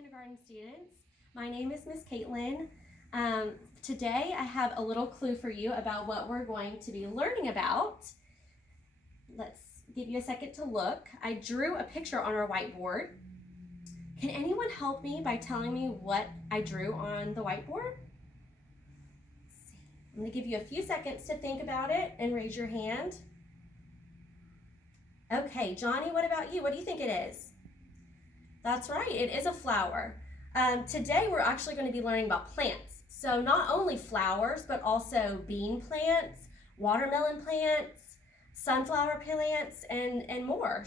kindergarten students. My name is Miss Caitlin. Today I have a little clue for you about what we're going to be learning about. Let's give you a second to look. I drew a picture on our whiteboard. Can anyone help me by telling me what I drew on the whiteboard? I'm going to give you a few seconds to think about it and raise your hand. Okay, Johnny, what about you? What do you think it is? That's right, it is a flower. Today we're actually going to be learning about plants. So not only flowers, but also bean plants, watermelon plants, sunflower plants, and more.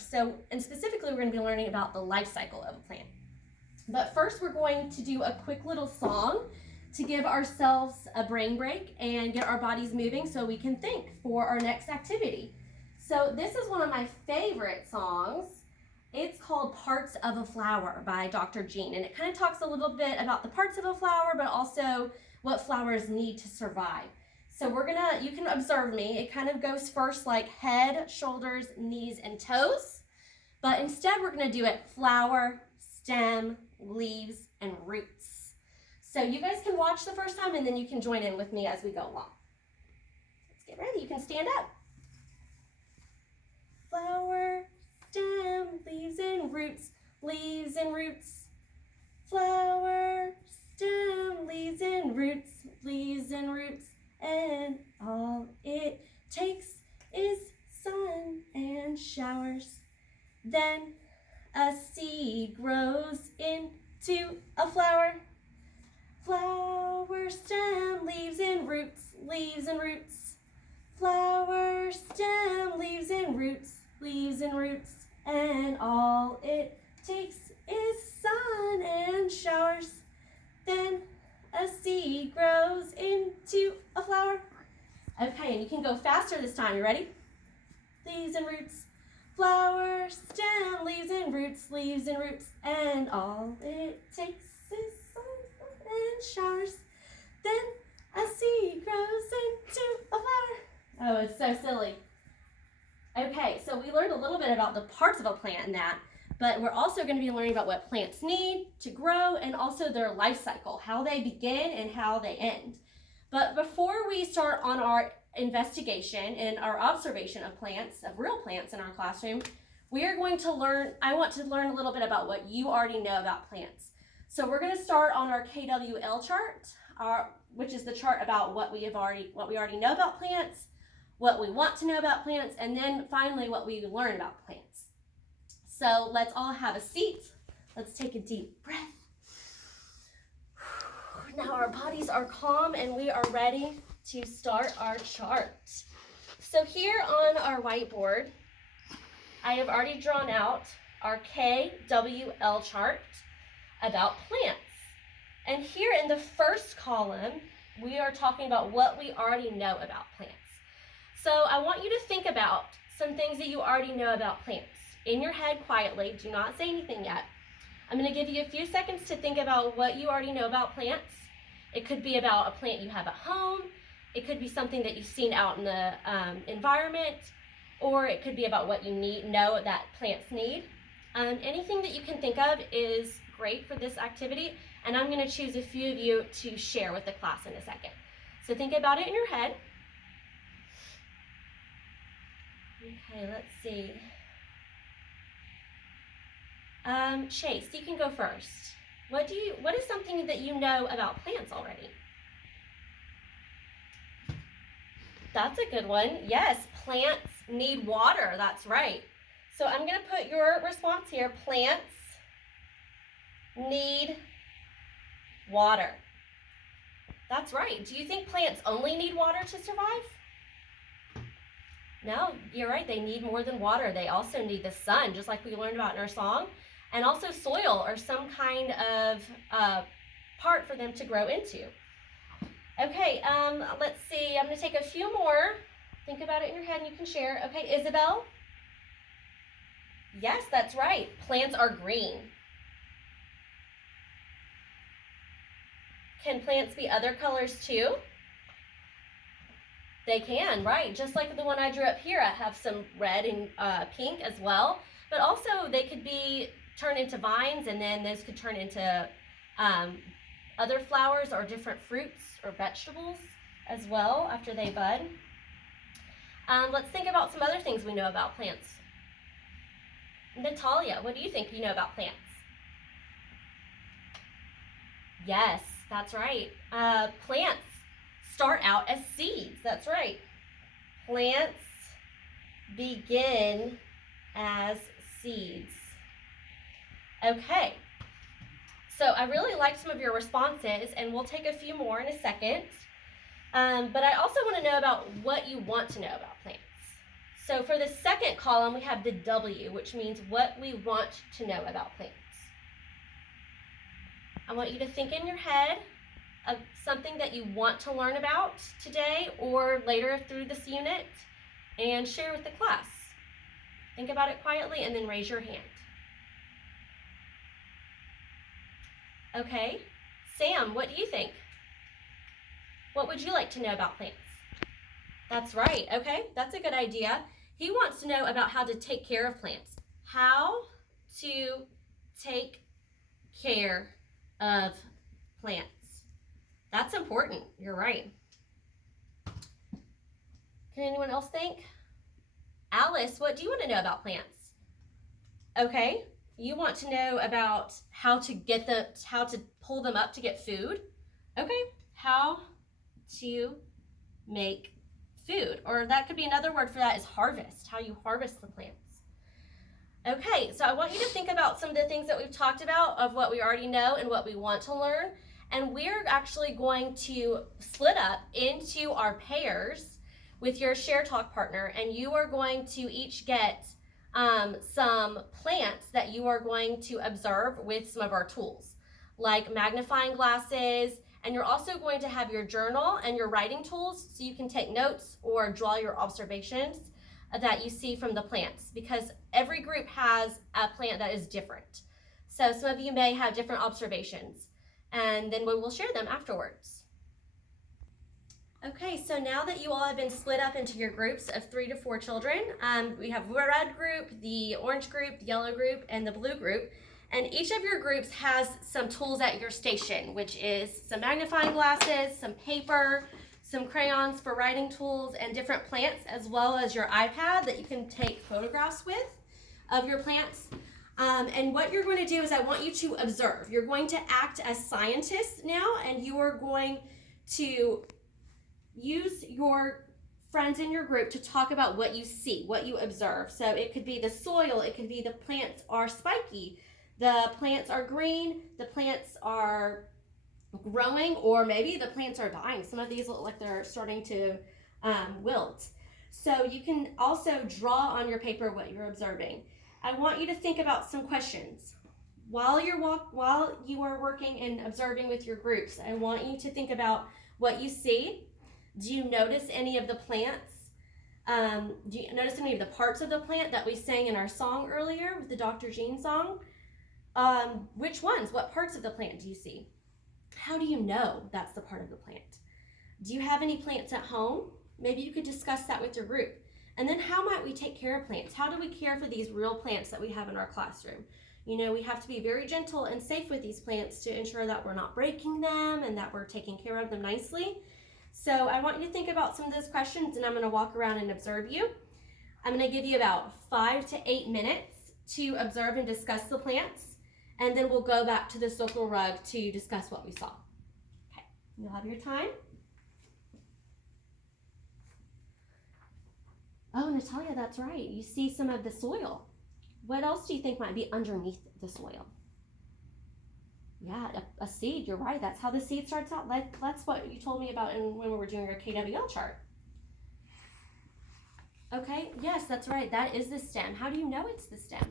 And specifically we're going to be learning about the life cycle of a plant. But first we're going to do a quick little song to give ourselves a brain break and get our bodies moving so we can think for our next activity. So this is one of my favorite songs. It's called Parts of a Flower by Dr. Jean, and it kind of talks a little bit about the parts of a flower, but also what flowers need to survive. So you can observe me. It kind of goes first like head, shoulders, knees, and toes, but instead we're gonna do it flower, stem, leaves, and roots. So you guys can watch the first time and then you can join in with me as we go along. Let's get ready. You can stand up. Flower, stem, leaves and roots, leaves and roots. Flower, stem, leaves and roots, leaves and roots. And all it takes is sun and showers. Then a seed grows into a flower. Flower, stem, leaves and roots, leaves and roots. Flower, stem, leaves and roots, leaves and roots. And all it takes is sun and showers. Then a seed grows into a flower. Okay, and you can go faster this time. You ready? Leaves and roots. Flower, stem, leaves and roots, leaves and roots. And all it takes is sun and showers. Then a seed grows into a flower. Oh, it's so silly. Okay, so we learned a little bit about the parts of a plant in that, but we're also going to be learning about what plants need to grow and also their life cycle, how they begin and how they end. But before we start on our investigation and our observation of plants, of real plants in our classroom, I want to learn a little bit about what you already know about plants. So we're going to start on our KWL chart, which is the chart about what we already know about plants, what we want to know about plants, and then finally what we learn about plants. So let's all have a seat. Let's take a deep breath. Now our bodies are calm and we are ready to start our chart. So here on our whiteboard, I have already drawn out our KWL chart about plants. And here in the first column, we are talking about what we already know about plants. So I want you to think about some things that you already know about plants. In your head quietly, do not say anything yet. I'm going to give you a few seconds to think about what you already know about plants. It could be about a plant you have at home. It could be something that you've seen out in the environment, or it could be about what you know that plants need. Anything that you can think of is great for this activity, and I'm going to choose a few of you to share with the class in a second. So think about it in your head. Okay, let's see. Chase, you can go first. What is something that you know about plants already? That's a good one. Yes, plants need water. That's right. So I'm going to put your response here. Plants need water. That's right. Do you think plants only need water to survive? No, you're right. They need more than water. They also need the sun, just like we learned about in our song, and also soil or some kind of part for them to grow into. Okay, let's see. I'm going to take a few more. Think about it in your head and you can share. Okay, Isabel? Yes, that's right. Plants are green. Can plants be other colors too? They can, right? Just like the one I drew up here, I have some red and pink as well. But also they could be turn into vines, and then those could turn into other flowers or different fruits or vegetables as well after they bud. Let's think about some other things we know about plants. Natalia, what do you think you know about plants? Yes, that's right. Plants start out as seeds. That's right. Plants begin as seeds. Okay. So I really liked some of your responses, and we'll take a few more in a second. But I also want to know about what you want to know about plants. So for the second column, we have the W, which means what we want to know about plants. I want you to think in your head of something that you want to learn about today or later through this unit and share with the class. Think about it quietly and then raise your hand. Okay, Sam, what do you think? What would you like to know about plants? That's right, okay, that's a good idea. He wants to know about how to take care of plants. How to take care of plants. That's important, you're right. Can anyone else think? Alice, what do you want to know about plants? Okay, you want to know about how to pull them up to get food. Okay, how to make food, or that could be another word for that is harvest, how you harvest the plants. Okay, so I want you to think about some of the things that we've talked about of what we already know and what we want to learn, and we're actually going to split up into our pairs with your Share Talk partner, and you are going to each get some plants that you are going to observe with some of our tools, like magnifying glasses, and you're also going to have your journal and your writing tools so you can take notes or draw your observations that you see from the plants, because every group has a plant that is different. So some of you may have different observations, and then we will share them afterwards. Okay, so now that you all have been split up into your groups of 3 to 4 children, we have the red group, the orange group, the yellow group, and the blue group. And each of your groups has some tools at your station, which is some magnifying glasses, some paper, some crayons for writing tools, and different plants, as well as your iPad that you can take photographs with of your plants. And what you're going to do is I want you to observe. You're going to act as scientists now, and you are going to use your friends in your group to talk about what you see, what you observe. So it could be the soil, it could be the plants are spiky, the plants are green, the plants are growing, or maybe the plants are dying. Some of these look like they're starting to wilt. So you can also draw on your paper what you're observing. I want you to think about some questions. While you are working and observing with your groups, I want you to think about what you see. Do you notice any of the plants? Do you notice any of the parts of the plant that we sang in our song earlier with the Dr. Jean song? Which ones? What parts of the plant do you see? How do you know that's the part of the plant? Do you have any plants at home? Maybe you could discuss that with your group. And then how might we take care of plants? How do we care for these real plants that we have in our classroom? You know, we have to be very gentle and safe with these plants to ensure that we're not breaking them and that we're taking care of them nicely. So I want you to think about some of those questions, and I'm going to walk around and observe you. I'm going to give you about 5 to 8 minutes to observe and discuss the plants, and then we'll go back to the circle rug to discuss what we saw. Okay, you'll have your time. Oh, Natalia, that's right. You see some of the soil. What else do you think might be underneath the soil? Yeah, a seed, you're right. That's how the seed starts out. That's what you told me about when we were doing our KWL chart. Okay, yes, that's right. That is the stem. How do you know it's the stem?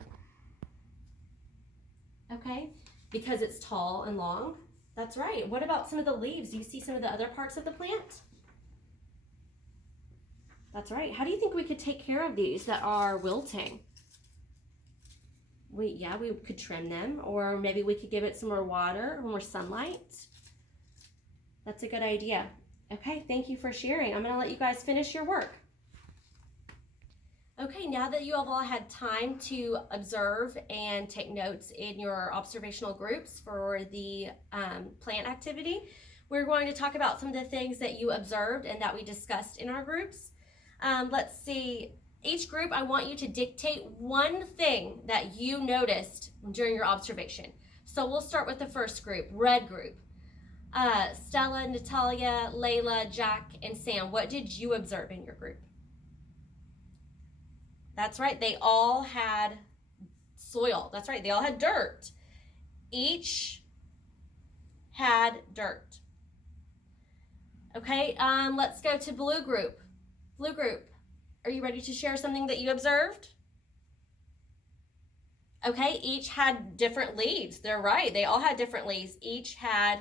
Okay, because it's tall and long. That's right. What about some of the leaves? Do you see some of the other parts of the plant? That's right. How do you think we could take care of these that are wilting? We could trim them, or maybe we could give it some more water or more sunlight. That's a good idea. Okay, thank you for sharing. I'm going to let you guys finish your work. Okay, now that you have all had time to observe and take notes in your observational groups for the plant activity, we're going to talk about some of the things that you observed and that we discussed in our groups. Let's see, each group I want you to dictate one thing that you noticed during your observation. So we'll start with the first group, red group. Stella, Natalia, Layla, Jack, and Sam, what did you observe in your group? That's right, they all had soil. That's right, they all had dirt. Each had dirt. Okay, let's go to blue group. Blue group, are you ready to share something that you observed? Okay, each had different leaves. They're right, they all had different leaves. Each had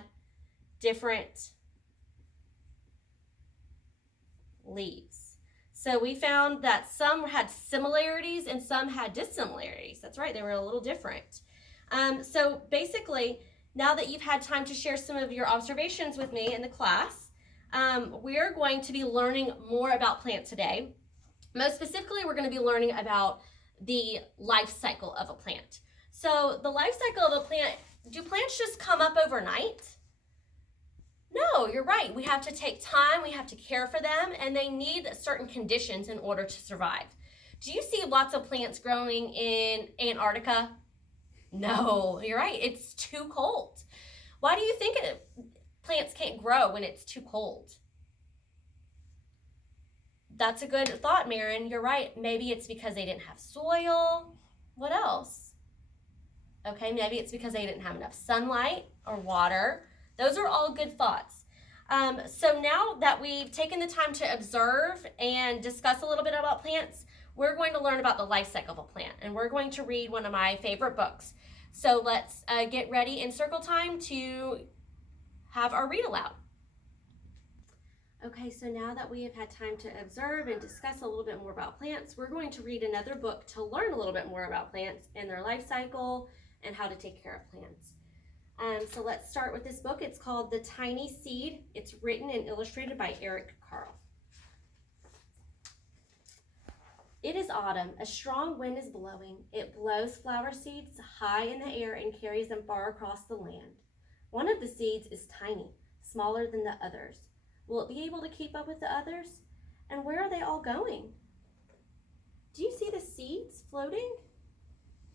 different leaves. So we found that some had similarities and some had dissimilarities. That's right, they were a little different. So basically, now that you've had time to share some of your observations with me in the class, we're going to be learning more about plants today. Most specifically, we're going to be learning about the life cycle of a plant. So the life cycle of a plant, do plants just come up overnight? No, you're right. We have to take time, we have to care for them, and they need certain conditions in order to survive. Do you see lots of plants growing in Antarctica? No, you're right. It's too cold. Why do you think plants can't grow when it's too cold? That's a good thought, Marin. You're right. Maybe it's because they didn't have soil. What else? Okay, maybe it's because they didn't have enough sunlight or water. Those are all good thoughts. So now that we've taken the time to observe and discuss a little bit about plants, we're going to learn about the life cycle of a plant, and we're going to read one of my favorite books. So let's get ready in circle time to have our read aloud. Okay, so now that we have had time to observe and discuss a little bit more about plants, we're going to read another book to learn a little bit more about plants and their life cycle and how to take care of plants. So let's start with this book. It's called The Tiny Seed. It's written and illustrated by Eric Carle. It is autumn. A strong wind is blowing. It blows flower seeds high in the air and carries them far across the land. One of the seeds is tiny, smaller than the others. Will it be able to keep up with the others? And where are they all going? Do you see the seeds floating?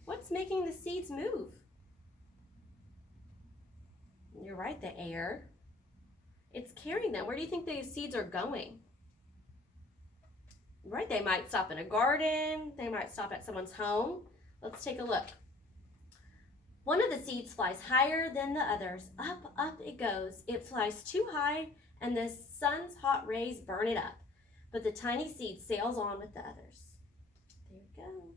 What's making the seeds move? You're right, the air. It's carrying them. Where do you think these seeds are going? Right, they might stop in a garden. They might stop at someone's home. Let's take a look. One of the seeds flies higher than the others. Up, up it goes. It flies too high, and the sun's hot rays burn it up. But the tiny seed sails on with the others. There it goes.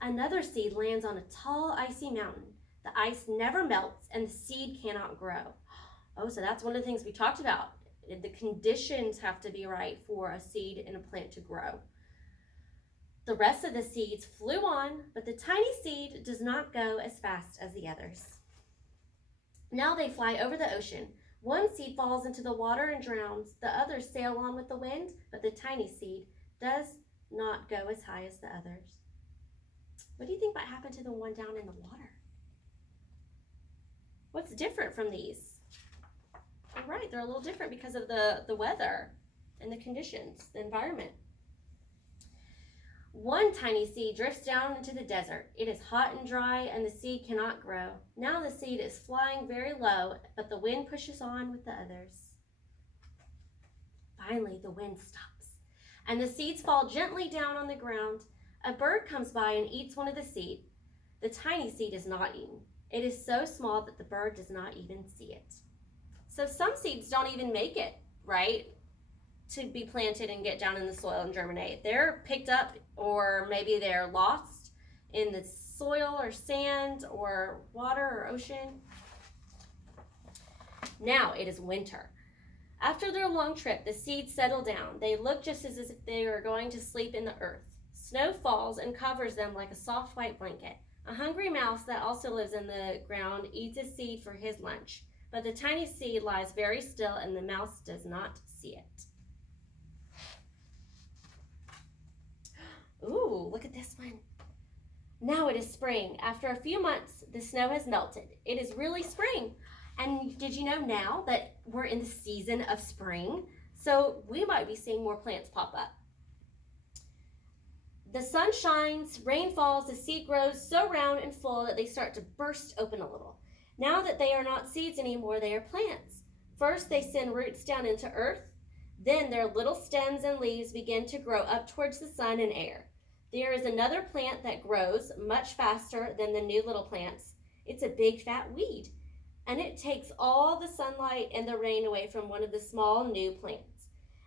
Another seed lands on a tall, icy mountain. The ice never melts and the seed cannot grow. Oh, so that's one of the things we talked about. The conditions have to be right for a seed and a plant to grow. The rest of the seeds flew on, but the tiny seed does not go as fast as the others. Now they fly over the ocean. One seed falls into the water and drowns. The others sail on with the wind, but the tiny seed does not go as high as the others. What do you think might happen to the one down in the water? What's different from these? All right, they're a little different because of the weather and the conditions, the environment. One tiny seed drifts down into the desert. It is hot and dry, and the seed cannot grow. Now the seed is flying very low, but the wind pushes on with the others. Finally, the wind stops, and the seeds fall gently down on the ground. A bird comes by and eats one of the seed. The tiny seed is not eaten. It is so small that the bird does not even see it. So some seeds don't even make it, right, to be planted and get down in the soil and germinate. They're picked up, or maybe they're lost in the soil or sand or water or ocean. Now it is winter. After their long trip, the seeds settle down. They look just as if they are going to sleep in the earth. Snow falls and covers them like a soft white blanket. A hungry mouse that also lives in the ground eats a seed for his lunch, but the tiny seed lies very still and the mouse does not see it. Ooh, look at this one. Now it is spring. After a few months, the snow has melted. It is really spring. And did you know now that we're in the season of spring? So we might be seeing more plants pop up. The sun shines, rain falls, the seed grows so round and full that they start to burst open a little. Now that they are not seeds anymore, they are plants. First, they send roots down into earth. Then their little stems and leaves begin to grow up towards the sun and air. There is another plant that grows much faster than the new little plants. It's a big fat weed, and it takes all the sunlight and the rain away from one of the small new plants.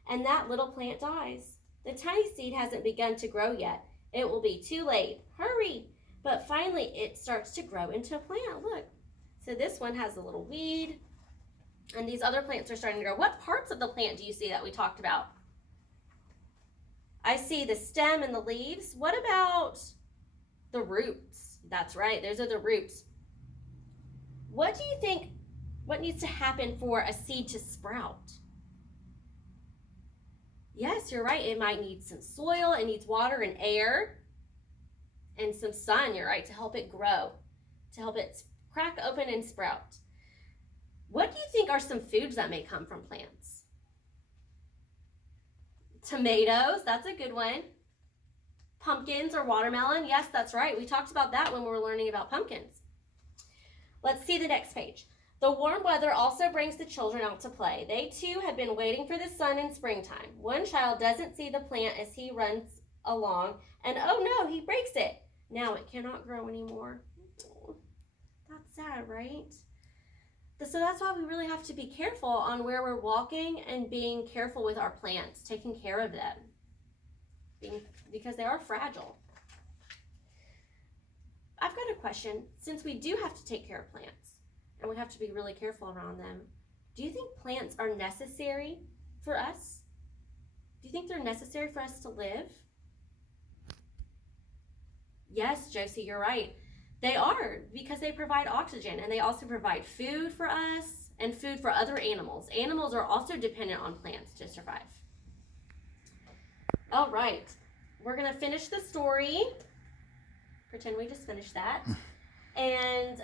And that little plant dies. The tiny seed hasn't begun to grow yet. It will be too late. Hurry! But finally it starts to grow into a plant. Look. So this one has a little weed, and these other plants are starting to grow. What parts of the plant do you see that we talked about? I see the stem and the leaves. What about the roots? That's right, those are the roots. What do you think, what needs to happen for a seed to sprout? Yes, you're right. It might need some soil, it needs water and air, and some sun, you're right, to help it grow, to help it crack open and sprout. What do you think are some foods that may come from plants? Tomatoes, that's a good one. Pumpkins or watermelon, yes, that's right. We talked about that when we were learning about pumpkins. Let's see the next page. The warm weather also brings the children out to play. They too have been waiting for the sun in springtime. One child doesn't see the plant as he runs along, and oh no, he breaks it. Now it cannot grow anymore. Oh, that's sad, right? So that's why we really have to be careful on where we're walking and being careful with our plants, taking care of them, because they are fragile. I've got a question. Since we do have to take care of plants, and we have to be really careful around them, do you think plants are necessary for us? Do you think they're necessary for us to live? Yes, Josie, you're right. They are, because they provide oxygen, and they also provide food for us and food for other animals. Animals are also dependent on plants to survive. All right, we're going to finish the story. Pretend we just finished that. And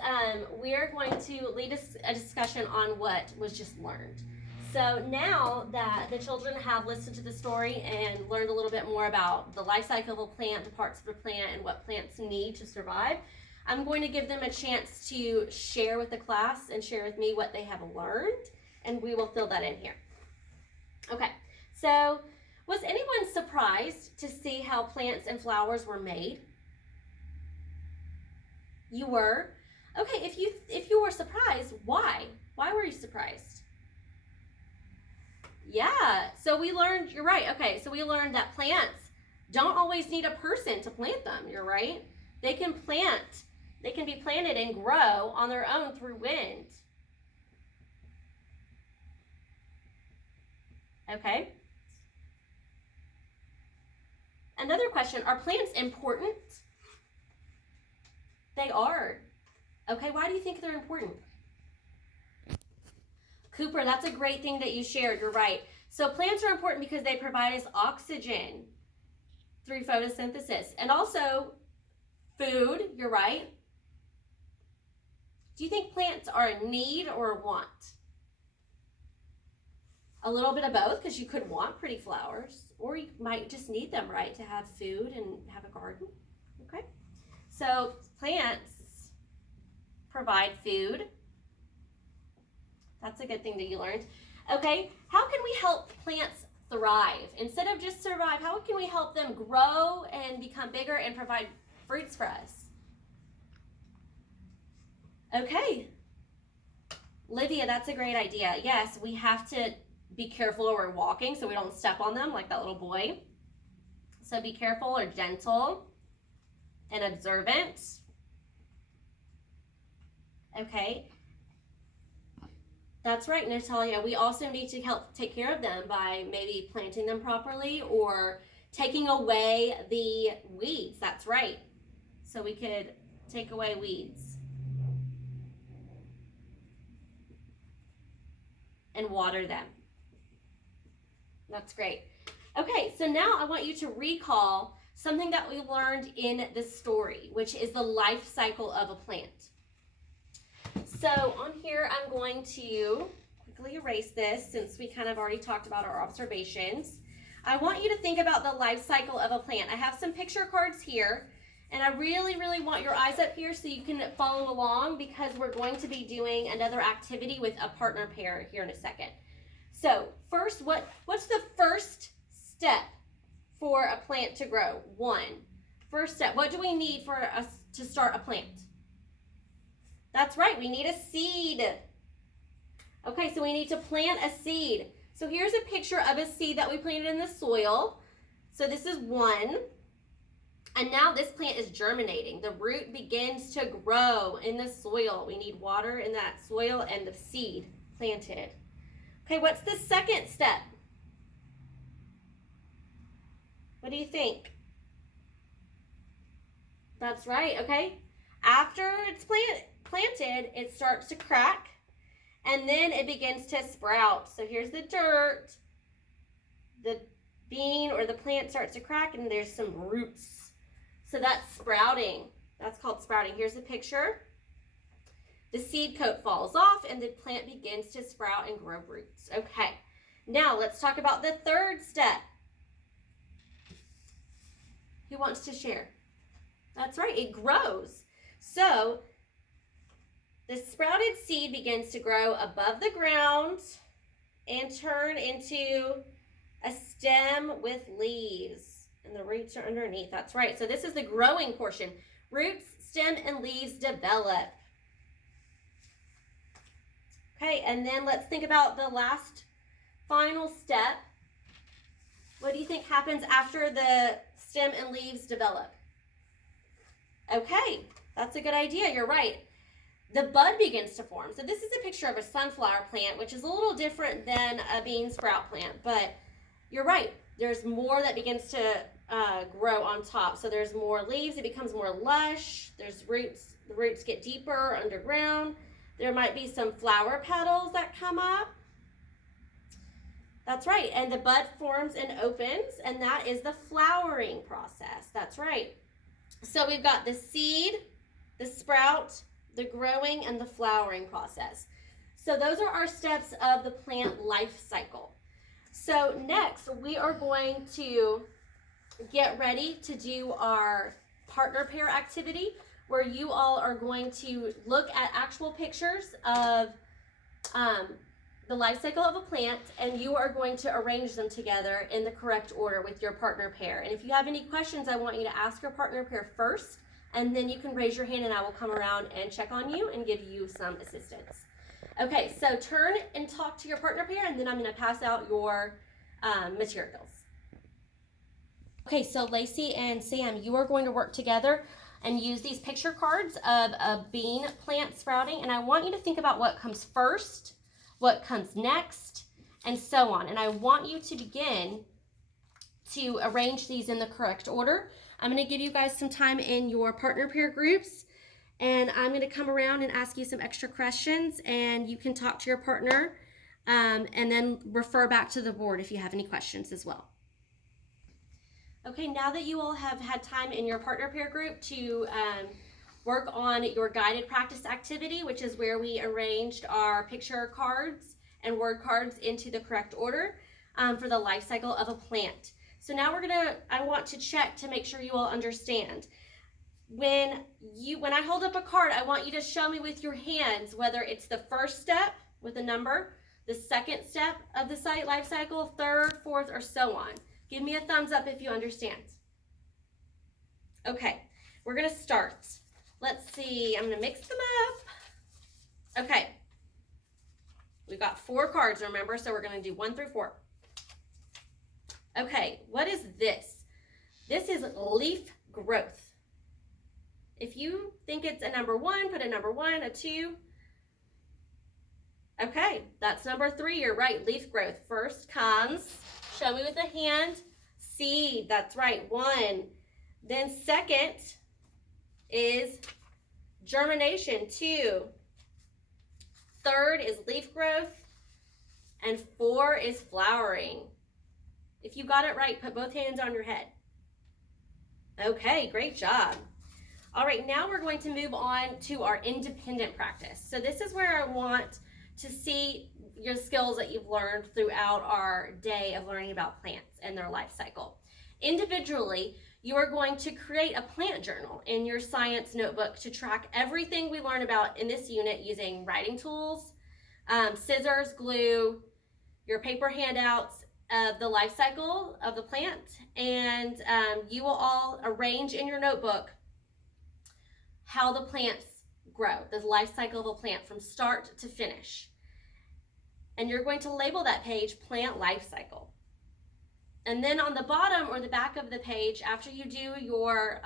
we're going to lead a discussion on what was just learned. So now that the children have listened to the story and learned a little bit more about the life cycle of a plant, the parts of a plant, and what plants need to survive, I'm going to give them a chance to share with the class and share with me what they have learned, and we will fill that in here. Okay, so was anyone surprised to see how plants and flowers were made? You were? Okay, if you were surprised, why? Why were you surprised? Yeah, so we learned, you're right, okay, so we learned that plants don't always need a person to plant them, you're right? They can be planted and grow on their own through wind. Okay. Another question, are plants important? They are. Okay, why do you think they're important? Cooper, that's a great thing that you shared. You're right. So plants are important because they provide us oxygen through photosynthesis and also food. You're right. Do you think plants are a need or a want? A little bit of both, because you could want pretty flowers, or you might just need them, right, to have food and have a garden. Okay. So plants provide food. That's a good thing that you learned. Okay, how can we help plants thrive? Instead of just survive, how can we help them grow and become bigger and provide fruits for us? Okay, Livia, that's a great idea. Yes, we have to be careful when we're walking so we don't step on them like that little boy. So be careful or gentle and observant. Okay. That's right, Natalia. We also need to help take care of them by maybe planting them properly or taking away the weeds. That's right. So we could take away weeds. And water them. That's great. Okay, so now I want you to recall something that we learned in the story, which is the life cycle of a plant. So on here, I'm going to quickly erase this since we kind of already talked about our observations. I want you to think about the life cycle of a plant. I have some picture cards here, and I really, really want your eyes up here so you can follow along because we're going to be doing another activity with a partner pair here in a second. So first, what's the first step for a plant to grow? First step, what do we need for us to start a plant? That's right, we need a seed. Okay, so we need to plant a seed. So here's a picture of a seed that we planted in the soil. So this is one. And now this plant is germinating. The root begins to grow in the soil. We need water in that soil and the seed planted. Okay, what's the second step? What do you think? That's right, okay. After it's planted, it starts to crack and then it begins to sprout. So here's the dirt. The bean or the plant starts to crack and there's some roots. So that's sprouting. That's called sprouting. Here's a picture. The seed coat falls off and the plant begins to sprout and grow roots. Okay, now let's talk about the third step. Who wants to share? That's right, it grows. So the sprouted seed begins to grow above the ground and turn into a stem with leaves. And the roots are underneath. That's right. So this is the growing portion. Roots, stem, and leaves develop. Okay, and then let's think about the last final step. What do you think happens after the stem and leaves develop? Okay, that's a good idea. You're right. The bud begins to form. So this is a picture of a sunflower plant, which is a little different than a bean sprout plant, but you're right. There's more that begins to grow on top. So there's more leaves. It becomes more lush. There's roots. The roots get deeper underground. There might be some flower petals that come up. That's right. And the bud forms and opens, and that is the flowering process. That's right. So we've got the seed, the sprout, the growing, and the flowering process. So those are our steps of the plant life cycle. So next, we are going to get ready to do our partner pair activity where you all are going to look at actual pictures of the life cycle of a plant, and you are going to arrange them together in the correct order with your partner pair. And if you have any questions, I want you to ask your partner pair first, and then you can raise your hand and I will come around and check on you and give you some assistance. Okay, so turn and talk to your partner pair, and then I'm going to pass out your materials. Okay, so Lacey and Sam, you are going to work together and use these picture cards of a bean plant sprouting, and I want you to think about what comes first, what comes next, and so on. And I want you to begin to arrange these in the correct order. I'm going to give you guys some time in your partner pair groups, and I'm going to come around and ask you some extra questions, and you can talk to your partner and then refer back to the board if you have any questions as well. Okay, now that you all have had time in your partner pair group to work on your guided practice activity, which is where we arranged our picture cards and word cards into the correct order for the life cycle of a plant. So now I want to check to make sure you all understand. When I hold up a card, I want you to show me with your hands whether it's the first step with a number, the second step of the life cycle, third, fourth, or so on. Give me a thumbs up if you understand. Okay, we're gonna start. Let's see, I'm gonna mix them up. Okay, we've got 4 cards, remember, so we're gonna do 1 through 4. Okay, what is this? This is leaf growth. If you think it's a number 1, put a number 1, a 2. Okay, that's number 3, you're right, leaf growth. First comes, show me with a hand, seed, that's right, 1. Then second is germination, 2. Third is leaf growth, and 4 is flowering. If you got it right, put both hands on your head. Okay, great job. All right, now we're going to move on to our independent practice. So this is where I want to see your skills that you've learned throughout our day of learning about plants and their life cycle. Individually, you are going to create a plant journal in your science notebook to track everything we learn about in this unit using writing tools, scissors, glue, your paper handouts of the life cycle of the plant, and you will all arrange in your notebook how the plants grow, the life cycle of a plant from start to finish. And you're going to label that page Plant Life Cycle. And then on the bottom or the back of the page, after you do your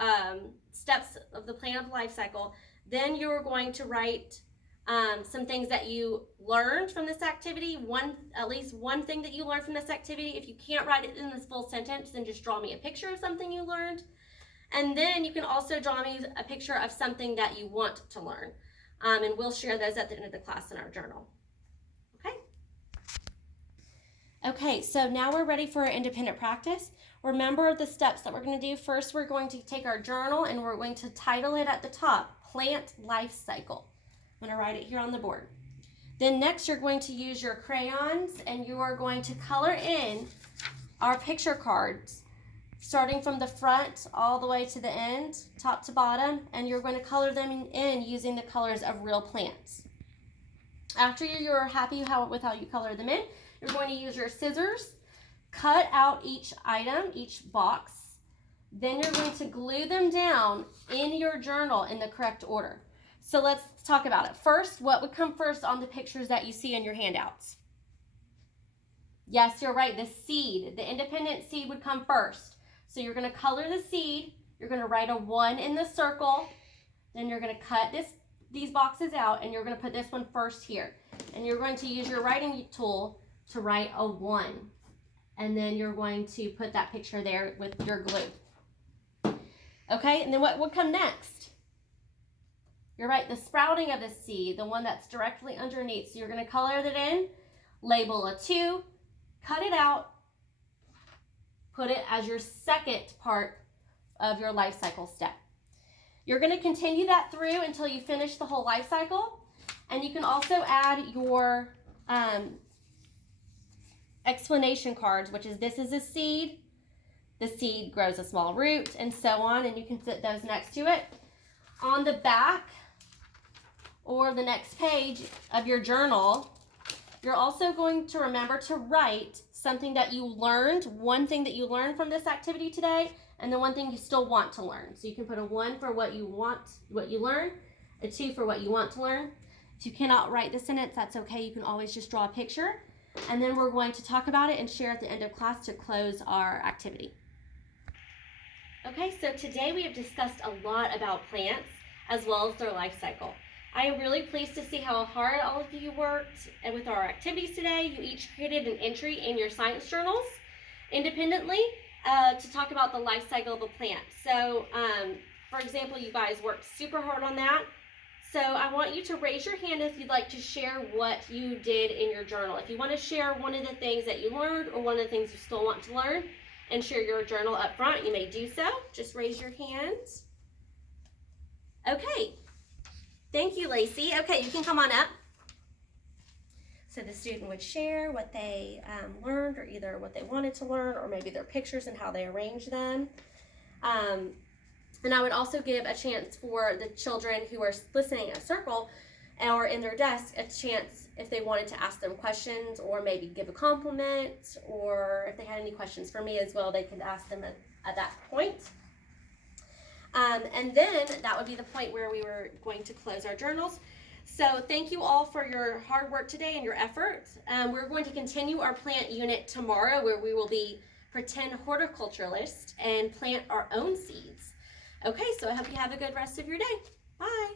steps of the plant of life cycle, then you're going to write some things that you learned from this activity, at least one thing that you learned from this activity. If you can't write it in this full sentence, then just draw me a picture of something you learned. And then you can also draw me a picture of something that you want to learn. And we'll share those at the end of the class in our journal. Okay? Okay, so now we're ready for our independent practice. Remember the steps that we're going to do. First, we're going to take our journal and we're going to title it at the top, Plant Life Cycle. I'm going to write it here on the board. Then next, you're going to use your crayons and you are going to color in our picture cards, starting from the front all the way to the end, top to bottom, and you're going to color them in using the colors of real plants. After you're happy with how you color them in, you're going to use your scissors, cut out each item, each box. Then you're going to glue them down in your journal in the correct order. So let's talk about it. First, what would come first on the pictures that you see in your handouts? Yes, you're right, the seed, the independent seed would come first. So you're going to color the seed, you're going to write a 1 in the circle, then you're going to cut these boxes out and you're going to put this one first here. And you're going to use your writing tool to write a 1. And then you're going to put that picture there with your glue. Okay, and then what would come next? You're right, the sprouting of the seed, the one that's directly underneath. So you're going to color that in, label a 2, cut it out, put it as your second part of your life cycle step. You're going to continue that through until you finish the whole life cycle. And you can also add your explanation cards, which is this is a seed, the seed grows a small root, and so on, and you can put those next to it. On the back or the next page of your journal, you're also going to remember to write something that you learned, one thing that you learned from this activity today, and the one thing you still want to learn. So you can put a 1 for what you learn, a 2 for what you want to learn. If you cannot write the sentence, that's okay. You can always just draw a picture. And then we're going to talk about it and share at the end of class to close our activity. Okay, so today we have discussed a lot about plants as well as their life cycle. I am really pleased to see how hard all of you worked and with our activities today. You each created an entry in your science journals independently to talk about the life cycle of a plant. So, for example, you guys worked super hard on that. So I want you to raise your hand if you'd like to share what you did in your journal. If you want to share one of the things that you learned or one of the things you still want to learn and share your journal up front, you may do so. Just raise your hand. Okay. Thank you, Lacey. Okay, you can come on up. So the student would share what they learned, or either what they wanted to learn, or maybe their pictures and how they arranged them. And I would also give a chance for the children who are listening in a circle or in their desk a chance if they wanted to ask them questions or maybe give a compliment, or if they had any questions for me as well, they could ask them at that point. And then that would be the point where we were going to close our journals. So thank you all for your hard work today and your effort. We're going to continue our plant unit tomorrow, where we will be pretend horticulturalists and plant our own seeds. Okay, so I hope you have a good rest of your day. Bye.